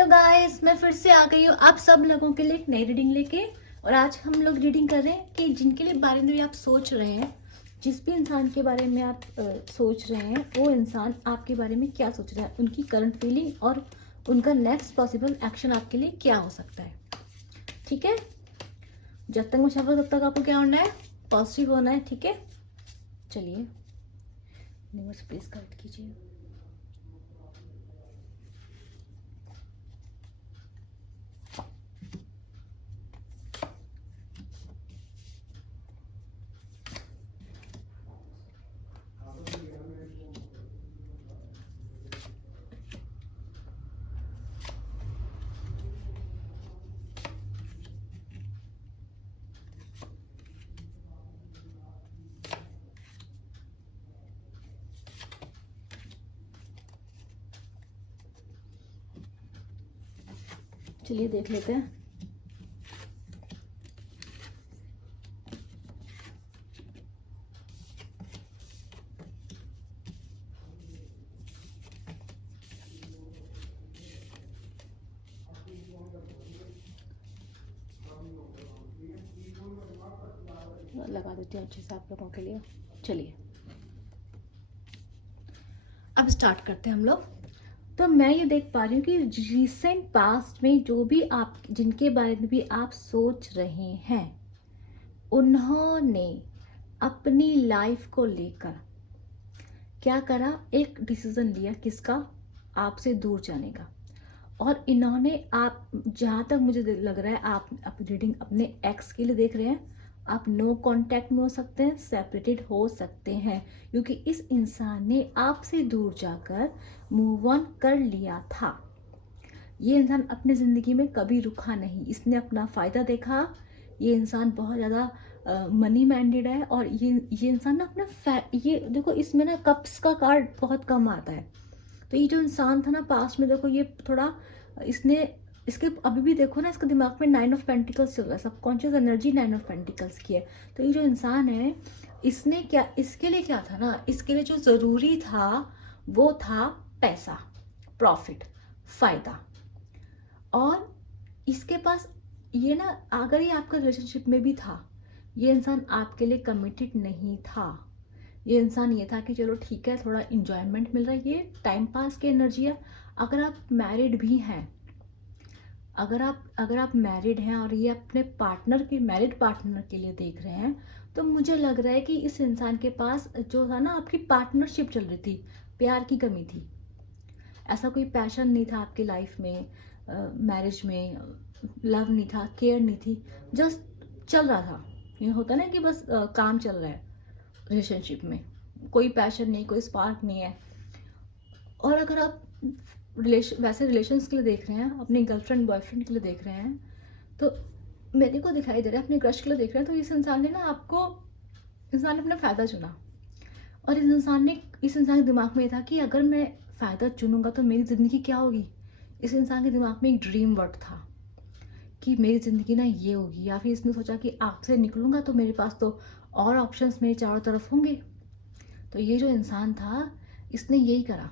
Hello guys, मैं फिर से आ गई हूँ आप सब लोगों के लिए एक नई रीडिंग लेके। और आज हम लोग रीडिंग कर रहे हैं कि जिनके लिए बारे में भी आप सोच रहे हैं, जिस भी इंसान के बारे में आप सोच रहे हैं, वो इंसान आपके बारे में क्या सोच रहा है, उनकी करंट फीलिंग और उनका नेक्स्ट पॉसिबल एक्शन आपके लिए क्या हो सकता है। ठीक है, जब तक मैं शफल तब तक आपको क्या होना है, पॉजिटिव होना है। ठीक है, चलिए यूनिवर्स प्लीज गाइड कीजिए। चलिए देख लेते हैं। लगा देती हूँ अच्छे से आप लोगों के लिए। चलिए अब स्टार्ट करते हैं हम लोग। तो मैं ये देख पा रही हूँ कि रिसेंट पास्ट में जो भी आप, जिनके बारे में भी आप सोच रहे हैं, उन्होंने अपनी लाइफ को लेकर क्या करा, एक डिसीजन लिया। किसका? आपसे दूर जाने का। और इन्होंने, आप जहाँ तक मुझे लग रहा है, आप रीडिंग अपने एक्स के लिए देख रहे हैं। आप नो कांटेक्ट में हो सकते हैं, सेपरेटेड हो सकते हैं, क्योंकि इस इंसान ने आपसे दूर जाकर मूव ऑन कर लिया था। ये इंसान अपनी ज़िंदगी में कभी रुका नहीं, इसने अपना फ़ायदा देखा। ये इंसान बहुत ज़्यादा मनी माइंडेड है। और ये इंसान ना अपना ये देखो, इसमें ना कप्स का कार्ड बहुत कम आता है। तो ये जो इंसान था ना पास्ट में, देखो ये थोड़ा, इसने, इसके अभी भी देखो ना, इसके दिमाग में 9 ऑफ पेंटिकल्स चल रहा है, सबकॉन्शियस एनर्जी 9 ऑफ पेंटिकल्स की है। तो ये जो इंसान है, इसने क्या, इसके लिए क्या था ना, इसके लिए जो ज़रूरी था वो था पैसा, प्रॉफिट, फ़ायदा। और इसके पास ये ना, अगर ये आपका रिलेशनशिप में भी था, ये इंसान आपके लिए कमिटेड नहीं था। ये इंसान ये था कि चलो ठीक है, थोड़ा इंजॉयमेंट मिल रहा है, ये टाइम पास की एनर्जी है। अगर आप मैरिड भी हैं, अगर आप मैरिड हैं और ये अपने पार्टनर के, मैरिड पार्टनर के लिए देख रहे हैं, तो मुझे लग रहा है कि इस इंसान के पास जो था ना, आपकी पार्टनरशिप चल रही थी, प्यार की कमी थी। ऐसा कोई पैशन नहीं था आपकी लाइफ में, मैरिज में लव नहीं था, केयर नहीं थी, जस्ट चल रहा था। ये होता ना कि बस काम चल रहा है रिलेशनशिप में, कोई पैशन नहीं, कोई स्पार्क नहीं है। और अगर आप वैसे रिलेशंस के लिए देख रहे हैं, अपने गर्लफ्रेंड बॉयफ्रेंड के लिए देख रहे हैं, तो मेरे को दिखाई दे रहा है अपने क्रश के लिए देख रहे हैं, तो इस इंसान ने ना आपको, इंसान ने अपना फ़ायदा चुना। और इस इंसान के दिमाग में ये था कि अगर मैं फ़ायदा चुनूंगा तो मेरी ज़िंदगी क्या होगी। इस इंसान के दिमाग में एक ड्रीम वर्ड था कि मेरी ज़िंदगी ना ये होगी, या फिर इसने सोचा कि आपसे निकलूंगा तो मेरे पास तो और ऑप्शंस मेरे चारों तरफ होंगे। तो ये जो इंसान था, इसने यही करा।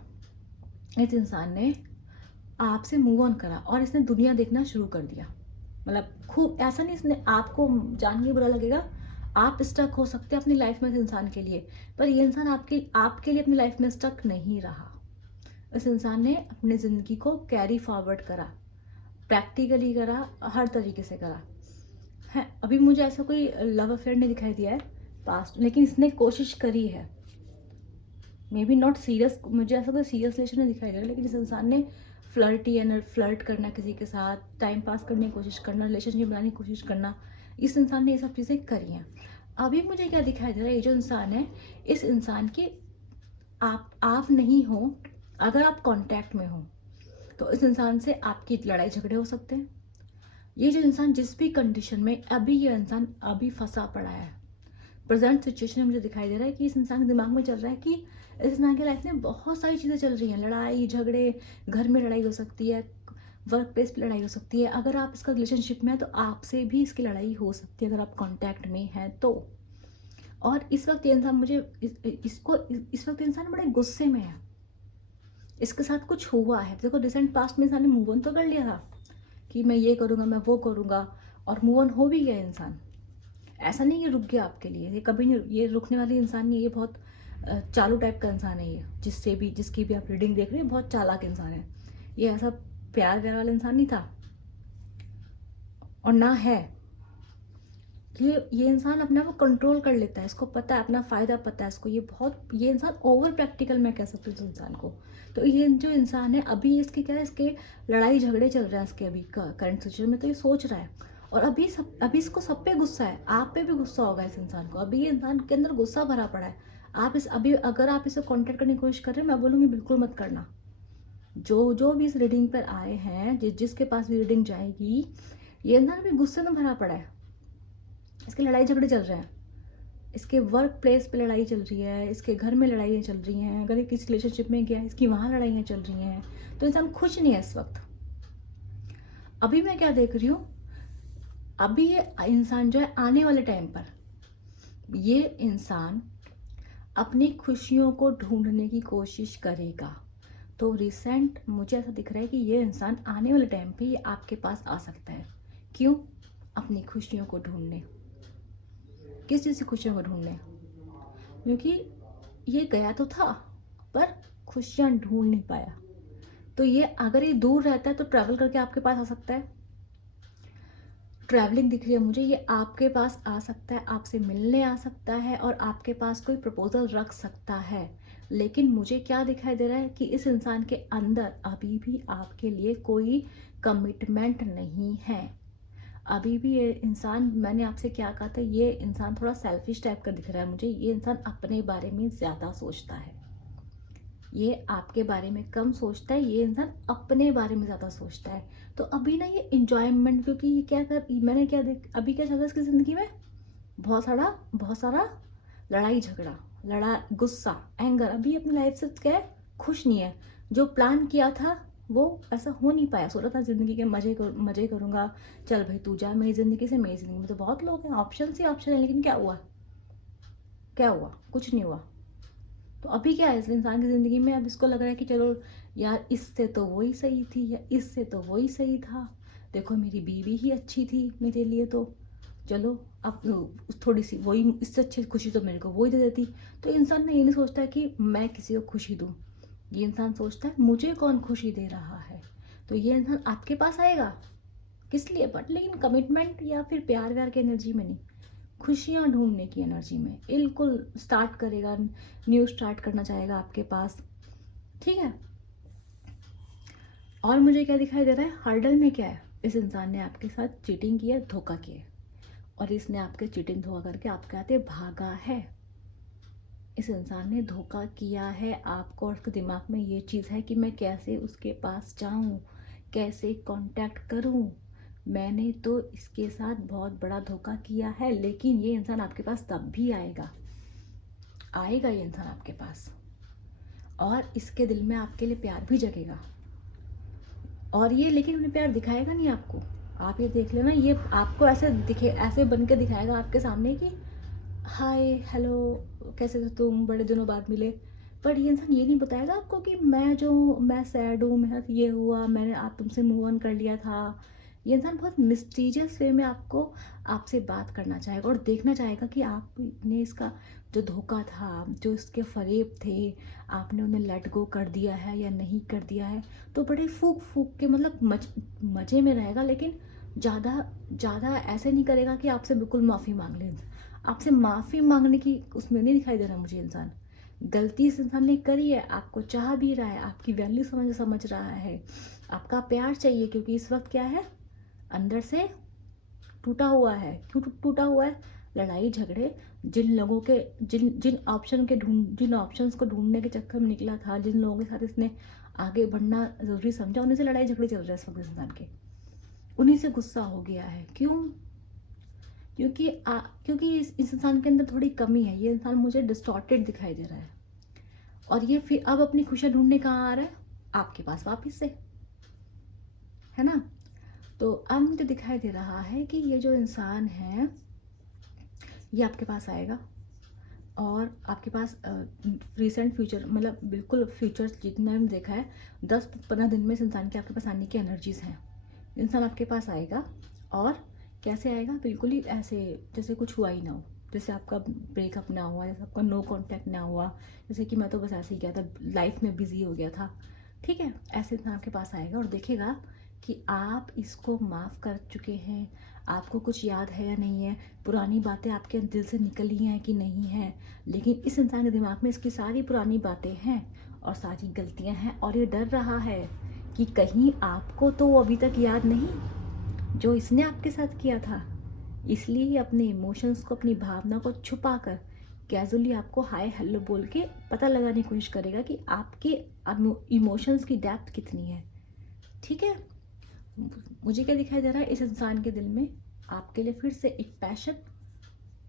इस इंसान ने आपसे मूव ऑन करा और इसने दुनिया देखना शुरू कर दिया। मतलब खूब, ऐसा नहीं, इसने आपको जान के बुरा लगेगा, आप स्टक हो सकते हैं अपनी लाइफ में इस इंसान के लिए, पर ये इंसान आपके लिए अपनी लाइफ में स्टक नहीं रहा। इस इंसान ने अपनी ज़िंदगी को कैरी फॉरवर्ड करा, प्रैक्टिकली करा, हर तरीके से करा है। अभी मुझे ऐसा कोई लव अफेयर नहीं दिखाई दिया है पास्ट, लेकिन इसने कोशिश करी है। मे बी नॉट सीरियस, मुझे ऐसा कोई सीरियस रिलेशन नहीं दिखाई दे रहा, लेकिन इस इंसान ने फ्लर्ट करना, किसी के साथ टाइम पास करने की कोशिश करना, रिलेशनशिप बनाने की कोशिश करना, इस इंसान ने ये सब चीज़ें करी हैं। अभी मुझे क्या दिखाई दे रहा है, ये जो इंसान है, इस इंसान के, आप नहीं हो, अगर आप कांटेक्ट में हो तो इस इंसान से आपकी लड़ाई झगड़े हो सकते हैं। ये जो इंसान जिस भी कंडीशन में अभी, ये इंसान अभी फंसा पड़ा है, प्रेजेंट सिचुएशन में मुझे दिखाई दे रहा है कि इस इंसान के दिमाग में चल रहा है कि इस इंसान की लाइफ में बहुत सारी चीज़ें चल रही हैं, लड़ाई झगड़े, घर में लड़ाई हो सकती है, वर्क प्लेस पे लड़ाई हो सकती है। अगर आप इसका रिलेशनशिप में है तो आपसे भी इसकी लड़ाई हो सकती है, अगर आप कांटेक्ट में हैं तो। और इस वक्त ये इंसान, मुझे इस वक्त इंसान बड़े गुस्से में है। इसके साथ कुछ हुआ है। देखो रिसेंट पास्ट में इंसान ने मूव ऑन तो कर लिया था कि मैं ये करूँगा, मैं वो करूँगा, और मूव ऑन हो भी गया इंसान। ऐसा नहीं ये रुक गया आपके लिए, ये कभी नहीं, ये रुकने वाली इंसान नहीं है। ये बहुत चालू टाइप का इंसान है। ये जिसकी भी आप रीडिंग देख रहे हैं बहुत चालाक इंसान है। ये ऐसा प्यार व्यार वाला इंसान नहीं था और ना है। ये इंसान अपने आप को कंट्रोल कर लेता है, इसको पता है अपना फ़ायदा पता है इसको। ये इंसान ओवर प्रैक्टिकल मैं कह सकती हूँ इस इंसान को। तो ये जो इंसान है अभी इसके क्या है, इसके लड़ाई झगड़े चल रहे हैं इसके अभी करंट सिचुएशन में। तो ये सोच रहा है और अभी इसको सब पे गुस्सा है। आप पे भी गुस्सा होगा इस इंसान को। अभी ये इंसान के अंदर गुस्सा भरा पड़ा है। अगर आप इसे कॉन्टेक्ट करने की कोशिश कर रहे हैं, मैं बोलूँगी बिल्कुल मत करना। जो भी इस रीडिंग पर आए हैं, जिसके पास भी रीडिंग जाएगी, ये इंसान भी गुस्से में भरा पड़ा है। इसके लड़ाई झगड़े चल रहे हैं, इसके वर्क प्लेस पे लड़ाई चल रही है, इसके घर में लड़ाइयाँ चल रही हैं। अगर ये किसी रिलेशनशिप में गया, इसकी वहाँ लड़ाइयाँ चल रही हैं। तो इंसान खुश नहीं है इस वक्त। अभी मैं क्या देख रही हूँ, अभी ये इंसान जो है आने वाले टाइम पर, ये इंसान अपनी खुशियों को ढूंढने की कोशिश करेगा। तो रिसेंट मुझे ऐसा दिख रहा है कि ये इंसान आने वाले टाइम पे ये आपके पास आ सकता है। क्यों? अपनी खुशियों को ढूंढने। किस चीज़ की खुशियों को ढूंढने? क्योंकि ये गया तो था पर खुशियाँ ढूंढ नहीं पाया। तो ये अगर ये दूर रहता है तो ट्रैवल करके आपके पास आ सकता है। ट्रैवलिंग दिख रही है मुझे, ये आपके पास आ सकता है, आपसे मिलने आ सकता है और आपके पास कोई प्रपोजल रख सकता है। लेकिन मुझे क्या दिखाई दे रहा है कि इस इंसान के अंदर अभी भी आपके लिए कोई कमिटमेंट नहीं है। अभी भी ये इंसान, मैंने आपसे क्या कहा था, ये इंसान थोड़ा सेल्फिश टाइप का दिख रहा है मुझे। ये इंसान अपने बारे में ज़्यादा सोचता है, ये आपके बारे में कम सोचता है। ये इंसान अपने बारे में ज़्यादा सोचता है। तो अभी ना ये इंजॉयमेंट, क्योंकि ये क्या कर, मैंने क्या देख, अभी क्या चल रहा है इसकी ज़िंदगी में, बहुत सारा लड़ाई झगड़ा, गुस्सा, एंगर। अभी अपनी लाइफ से क्या है, खुश नहीं है। जो प्लान किया था वो ऐसा हो नहीं पाया। सोचा था ज़िंदगी के मज़े करूँगा, चल भाई तू जा मेरी ज़िंदगी से, मेरी ज़िंदगी में तो बहुत लोग हैं, ऑप्शन ही ऑप्शन है। लेकिन क्या हुआ? कुछ नहीं हुआ। तो अभी क्या है इस इंसान की ज़िंदगी में, अब इसको लग रहा है कि चलो यार इससे तो वही सही थी, या इससे तो वही सही था, देखो मेरी बीवी ही अच्छी थी मेरे लिए, तो चलो अब थोड़ी सी वही, इससे अच्छी खुशी तो मेरे को वही दे देती। तो इंसान ने ये नहीं सोचता कि मैं किसी को खुशी दूँ, ये इंसान सोचता है मुझे कौन खुशी दे रहा है। तो ये इंसान आपके पास आएगा किस लिए, बट लेकिन कमिटमेंट या फिर प्यार व्यार की एनर्जी में नहीं, खुशियाँ ढूंढने की एनर्जी में बिल्कुल स्टार्ट करेगा, न्यू स्टार्ट करना चाहेगा आपके पास। ठीक है। और मुझे क्या दिखाई दे रहा है, हर्डल में क्या है, इस इंसान ने आपके साथ चीटिंग किया, धोखा किया, और इसने आपके चीटिंग धोखा करके आपके आते भागा है। इस इंसान ने धोखा किया है आपको, और उसके दिमाग में ये चीज़ है कि मैं कैसे उसके पास जाऊं, कैसे कांटेक्ट करूं। मैंने तो इसके साथ बहुत बड़ा धोखा किया है। लेकिन ये इंसान आपके पास तब भी आएगा ये इंसान आपके पास, और इसके दिल में आपके लिए प्यार भी जगेगा। और ये लेकिन उन्हें प्यार दिखाएगा नहीं आपको। आप ये देख लेना, ये आपको ऐसे बन के दिखाएगा आपके सामने कि हाय हेलो कैसे हो तुम, बड़े दिनों बाद मिले। पर ये इंसान ये नहीं बताएगा आपको कि मैं सैड हूँ, मेरा ये हुआ, मैंने आप तुमसे मूव ऑन कर लिया था। ये इंसान बहुत मिस्टीरियस वे में आपसे बात करना चाहेगा और देखना चाहेगा कि आपने इसका जो धोखा था, जो इसके फरेब थे, आपने उन्हें लेट गो कर दिया है या नहीं कर दिया है। तो बड़े फूक फूक के, मतलब मज़े में रहेगा, लेकिन ज़्यादा ऐसे नहीं करेगा कि आपसे बिल्कुल माफ़ी मांग ले। आपसे माफ़ी मांगने की उसमें नहीं दिखाई दे रहा मुझे इंसान। गलती इस इंसान ने करी है, आपको चाह भी रहा है, आपकी वैल्यू समझ रहा है, आपका प्यार चाहिए। क्योंकि इस वक्त क्या है, अंदर से टूटा हुआ है। क्यों टूटा हुआ है? लड़ाई झगड़े, जिन ऑप्शंस को ढूंढने के चक्कर में निकला था, जिन लोगों के साथ इसने आगे बढ़ना ज़रूरी समझा, उन्हीं से लड़ाई झगड़े चल रहे हैं इस वक्त इस इंसान के। उन्हीं से गुस्सा हो गया है। क्यों? क्योंकि इस इंसान के अंदर थोड़ी कमी है। ये इंसान मुझे डिस्टॉर्टेड दिखाई दे रहा है, और ये फिर अब अपनी खुशियाँ ढूंढने कहाँ आ रहा है, आपके पास वापस से, है ना। तो अब मुझे दिखाई दे रहा है कि ये जो इंसान है ये आपके पास आएगा, और आपके पास रिसेंट फ्यूचर, मतलब बिल्कुल फ्यूचर जितना मैंने देखा है 10-15 दिन में इस इंसान के आपके पास आने की एनर्जीज हैं। इंसान आपके पास आएगा और कैसे आएगा, बिल्कुल ही ऐसे जैसे कुछ हुआ ही ना हो, जैसे आपका ब्रेकअप ना हुआ, जैसे आपका नो कांटेक्ट ना हुआ, जैसे कि मैं तो बस ऐसे ही गया था, लाइफ में बिजी हो गया था। ठीक है, ऐसे इंसान आपके पास आएगा और देखेगा कि आप इसको माफ़ कर चुके हैं, आपको कुछ याद है या नहीं है, पुरानी बातें आपके दिल से निकली हैं कि नहीं है। लेकिन इस इंसान के दिमाग में इसकी सारी पुरानी बातें हैं और सारी गलतियां हैं, और ये डर रहा है कि कहीं आपको तो वो अभी तक याद नहीं जो इसने आपके साथ किया था। इसलिए ये अपने इमोशंस को, अपनी भावना को छुपा कर कैजुअली आपको हाय हेलो बोल के पता लगाने की कोशिश करेगा कि आपके इमोशंस की डेप्थ कितनी है। ठीक है, मुझे क्या दिखाई दे रहा है, इस इंसान के दिल में आपके लिए फिर से एक पैशन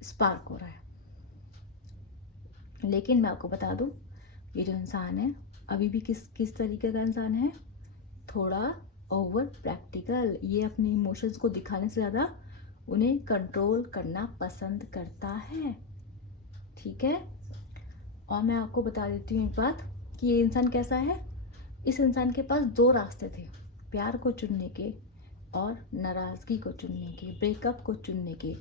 स्पार्क हो रहा है। लेकिन मैं आपको बता दूं, ये जो इंसान है अभी भी किस किस तरीके का इंसान है, थोड़ा ओवर प्रैक्टिकल। ये अपने इमोशंस को दिखाने से ज़्यादा उन्हें कंट्रोल करना पसंद करता है। ठीक है, और मैं आपको बता देती हूँ एक बात कि ये इंसान कैसा है। इस इंसान के पास दो रास्ते थे, प्यार को चुनने के और नाराज़गी को चुनने के, ब्रेकअप को चुनने के।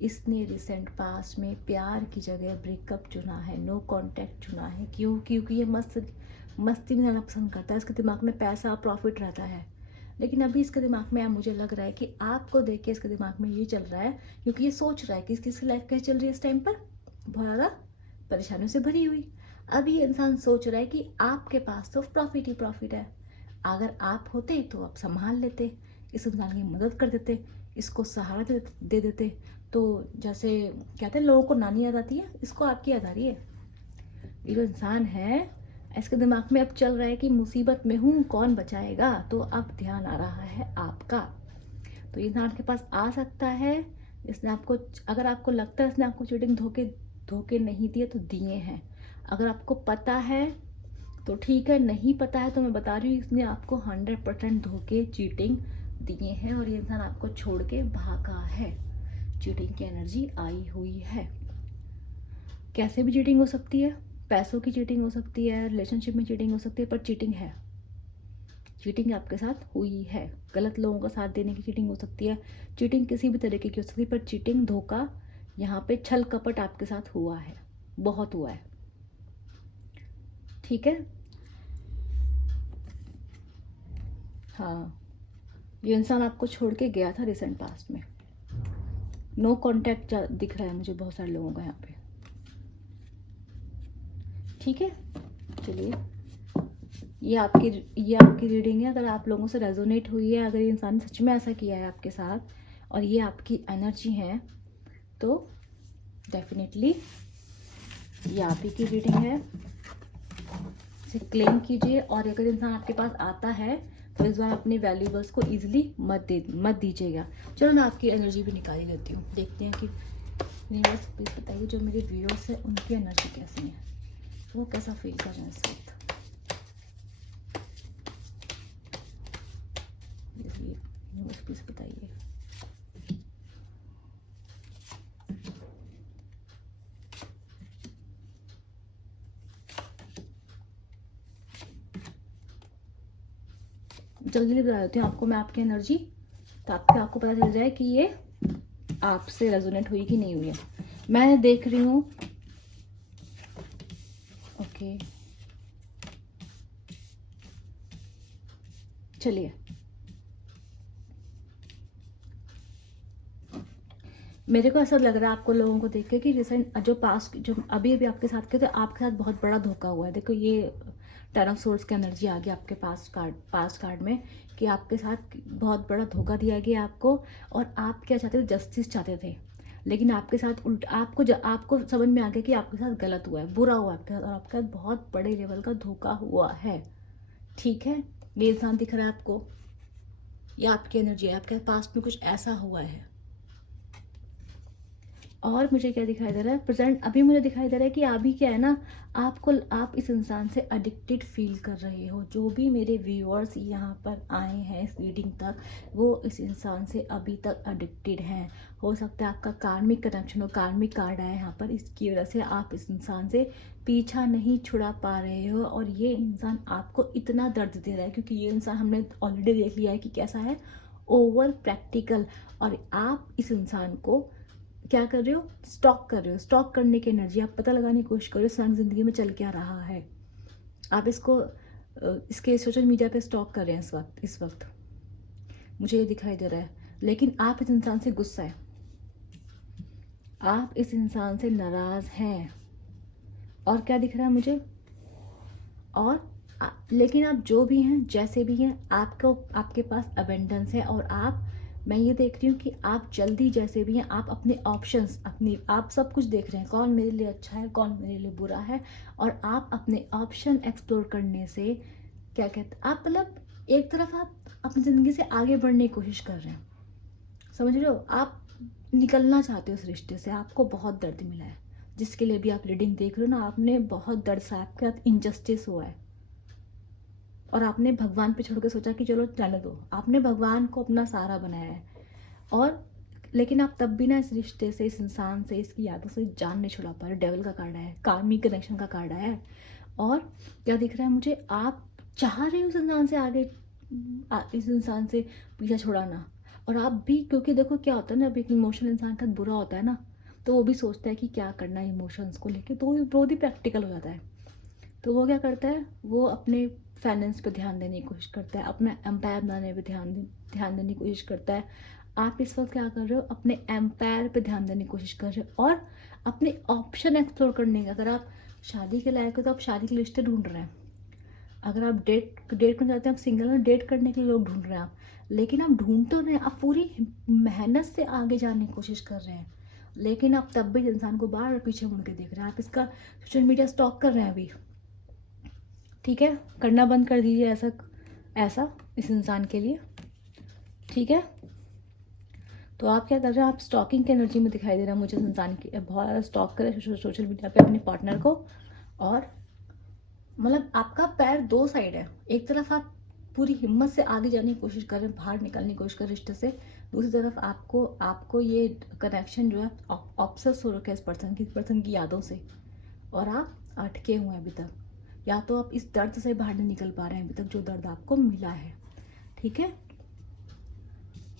इसने रिसेंट पास्ट में प्यार की जगह ब्रेकअप चुना है, नो कांटेक्ट चुना है। क्यों? क्योंकि ये मस्ती में रहना पसंद करता है, इसके दिमाग में पैसा प्रॉफिट रहता है। लेकिन अभी इसके दिमाग में मुझे लग रहा है कि आपको देख के इसके दिमाग में ये चल रहा है, क्योंकि ये सोच रहा है कि इसकी लाइफ कैसे चल रही है इस टाइम पर, बहुत ज़्यादा परेशानियों से भरी हुई। अभी ये इंसान सोच रहा है कि आपके पास तो प्रॉफिट ही प्रॉफिट है, अगर आप होते तो आप संभाल लेते, इस इंसान की मदद कर देते, इसको सहारा दे देते। तो जैसे कहते हैं लोगों को नानी याद आती है, इसको आपकी याद आ रही है। ये जो इंसान है इसके दिमाग में अब चल रहा है कि मुसीबत में हूँ, कौन बचाएगा, तो अब ध्यान आ रहा है आपका। तो ये इंसान आपके पास आ सकता है। इसने आपको, अगर आपको लगता है इसने आपको चीटिंग धोखे नहीं दिए तो दिए हैं। अगर आपको पता है तो ठीक है, नहीं पता है तो मैं बता रही हूँ इसने आपको 100% धोखे चीटिंग दिए हैं, और ये इंसान आपको छोड़ के भागा है। चीटिंग की एनर्जी आई हुई है। कैसे भी चीटिंग हो सकती है, पैसों की चीटिंग हो सकती है, रिलेशनशिप में चीटिंग हो सकती है, पर चीटिंग है, चीटिंग आपके साथ हुई है। गलत लोगों का साथ देने की चीटिंग हो सकती है, चीटिंग किसी भी तरीके की हो सकती है, पर चीटिंग, धोखा, यहाँ पे छल कपट आपके साथ हुआ है, बहुत हुआ है। ठीक है, हाँ, ये इंसान आपको छोड़ के गया था रिसेंट पास्ट में। नो कांटेक्ट दिख रहा है मुझे बहुत सारे लोगों का यहाँ पे। ठीक है, चलिए, ये आपकी रीडिंग है। अगर आप लोगों से रेजोनेट हुई है, अगर ये इंसान सच में ऐसा किया है आपके साथ और ये आपकी एनर्जी है, तो डेफिनेटली ये आप ही की रीडिंग है, इसे क्लेम कीजिए। और अगर इंसान आपके पास आता है तो इस बार अपने वैल्यूबल्स को इजीली मत दीजिएगा। चलो मैं आपकी एनर्जी भी निकाल ही देती हूँ, देखते हैं कि यूनिवर्स प्लीज बताइए जो मेरे व्यूअर्स हैं उनकी एनर्जी कैसी है, वो कैसा फील कर रहे हैं इस वक्त। यूनिवर्स प्लीज बताइए। जल्दी बता देती हूँ आपको मैं आपकी एनर्जी, ताकि आपको पता चल जाए कि ये आपसे रेजोनेट हुई कि नहीं हुई है। मैं देख रही हूँ, ओके, चलिए, मेरे को ऐसा लग रहा है आपको लोगों को देख के कि रिसेंट जो पास्ट, जो अभी अभी आपके साथ के, तो आपके साथ बहुत बड़ा धोखा हुआ है। देखो ये 10 ऑफ सोर्ड्स की एनर्जी आ गई आपके पास्ट कार्ड में, कि आपके साथ बहुत बड़ा धोखा दिया गया आपको, और आप क्या चाहते थे, जस्टिस चाहते थे, लेकिन आपके साथ उल्टा आपको समझ में आ गया कि आपके साथ गलत हुआ है, बुरा हुआ आपके साथ, और आपके साथ बहुत बड़े लेवल का धोखा हुआ है। ठीक है, ये इंसान दिख रहा है आपको, ये आपकी एनर्जी है, आपके पास्ट में कुछ ऐसा हुआ है। और मुझे क्या दिखाई दे रहा है, प्रेजेंट अभी मुझे दिखाई दे रहा है कि अभी क्या है ना, आप इस इंसान से एडिक्टेड फील कर रहे हो। जो भी मेरे व्यूअर्स यहाँ पर आए हैं इस रीडिंग तक, वो इस इंसान से अभी तक एडिक्टेड हैं। हो सकता है आपका कार्मिक कनेक्शन हो, कार्मिक कार्ड आया यहाँ पर, इसकी वजह से आप इस इंसान से पीछा नहीं छुड़ा पा रहे हो। और ये इंसान आपको इतना दर्द दे रहा है क्योंकि ये इंसान हमने ऑलरेडी देख लिया है कि कैसा है, ओवर प्रैक्टिकल। और आप इस इंसान को क्या कर रहे हो, स्टॉक कर रहे हो। स्टॉक करने की एनर्जी आप पता लगाने की कोशिश करो इंसान ज़िंदगी में चल क्या रहा है। आप इसको इसके सोशल मीडिया पे स्टॉक कर रहे हैं इस वक्त मुझे ये दिखाई दे रहा है। लेकिन आप इस इंसान से गुस्सा है, आप इस इंसान से नाराज़ हैं। और क्या दिख रहा है मुझे, और लेकिन आप जो भी हैं, जैसे भी हैं, आपके पास अबेंडेंस है। और मैं ये देख रही हूँ कि आप जल्दी जैसे भी हैं, आप अपने ऑप्शंस, आप सब कुछ देख रहे हैं, कौन मेरे लिए अच्छा है, कौन मेरे लिए बुरा है। और आप अपने ऑप्शन एक्सप्लोर करने से क्या कहते, आप मतलब एक तरफ आप अपनी ज़िंदगी से आगे बढ़ने की कोशिश कर रहे हैं, समझ रहे हो। आप निकलना चाहते हो उस रिश्ते से, आपको बहुत दर्द मिला है। जिसके लिए भी आप रीडिंग देख रहे हो ना, आपने बहुत दर्द से, आपके साथ इनजस्टिस हुआ है। और आपने भगवान पे छोड़ के सोचा कि चलो जाने दो, आपने भगवान को अपना सहारा बनाया है। और लेकिन आप तब भी ना इस रिश्ते से, इस इंसान से, इसकी यादों से जान नहीं छुड़ा पा रहे। डेविल का कार्ड है, कार्मिक कनेक्शन का कार्ड है। और क्या दिख रहा है मुझे, आप चाह रहे हो इस इंसान से आगे, इस इंसान से पीछा छुड़ाना। और आप भी, क्योंकि देखो क्या होता है ना, अभी एक इमोशनल इंसान का बुरा होता है ना, तो वो भी सोचता है कि क्या करना है इमोशंस को लेके, तो वो बहुत ही प्रैक्टिकल हो जाता है। तो वो क्या करता है, वो अपने फाइनेंस पे ध्यान देने की कोशिश करता है, अपना एम्पायर बनाने पे ध्यान देने की कोशिश करता है। आप इस वक्त क्या कर रहे हो, अपने एम्पायर पे ध्यान देने की कोशिश कर रहे हो और अपने ऑप्शन एक्सप्लोर करने का। अगर आप शादी के लायक हो तो आप शादी के रिश्ते ढूंढ रहे हैं। अगर आप डेट करना चाहते हैं, आप सिंगल में, डेट करने के लिए लोग ढूंढ रहे हैं आप। लेकिन आप ढूंढ तो रहे हैं, आप पूरी मेहनत से आगे जाने की कोशिश कर रहे हैं। लेकिन आप तब भी इंसान को बार बार पीछे मुड़ के देख रहे हैं। आप इसका सोशल मीडिया स्टॉक कर रहे हैं अभी, ठीक है। करना बंद कर दीजिए ऐसा इस इंसान के लिए, ठीक है। तो आप क्या कर रहे हैं, आप स्टॉकिंग की एनर्जी में दिखाई दे रहा है मुझे इस इंसान की। बहुत ज़्यादा स्टॉक करें सोशल मीडिया पे अपने पार्टनर को। और मतलब आपका पैर दो साइड है, एक तरफ आप पूरी हिम्मत से आगे जाने की कोशिश कर रहे हैं, बाहर निकलने की कोशिश कर रहे हैं रिश्ते से। दूसरी तरफ आपको ये कनेक्शन जो है ऑब्सेस हो रखा है इस पर्सन की यादों से। और आप अटके हुए हैं अभी तक, या तो आप इस दर्द से बाहर नहीं निकल पा रहे हैं अभी तक, जो दर्द आपको मिला है, ठीक है।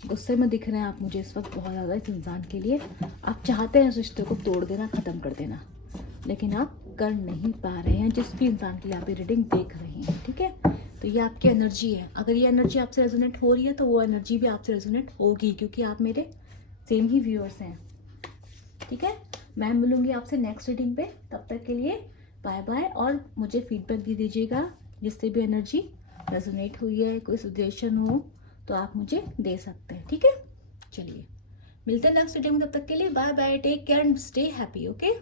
गुस्से में दिख रहे हैं आप मुझे इस वक्त बहुत ज़्यादा इस इंसान के लिए। आप चाहते हैं इस रिश्ते को तोड़ देना, ख़त्म कर देना, लेकिन आप कर नहीं पा रहे हैं, जिस भी इंसान के लिए आप ये रीडिंग देख रहे हैं, ठीक है। तो ये आपकी एनर्जी है। अगर ये एनर्जी आपसे रेजोनेट हो रही है तो वो एनर्जी भी आपसे रेजोनेट होगी, क्योंकि आप मेरे सेम ही व्यूअर्स हैं, ठीक है। मैं मिलूंगी आपसे नेक्स्ट रीडिंग पे, तब तक के लिए बाय बाय। और मुझे फीडबैक दे दीजिएगा, जिससे भी एनर्जी रेजोनेट हुई है, कोई सजेशन हो तो आप मुझे दे सकते हैं, ठीक है। चलिए मिलते हैं नेक्स्ट रीडिंग में, तब तक के लिए bye bye, take care and stay happy, okay.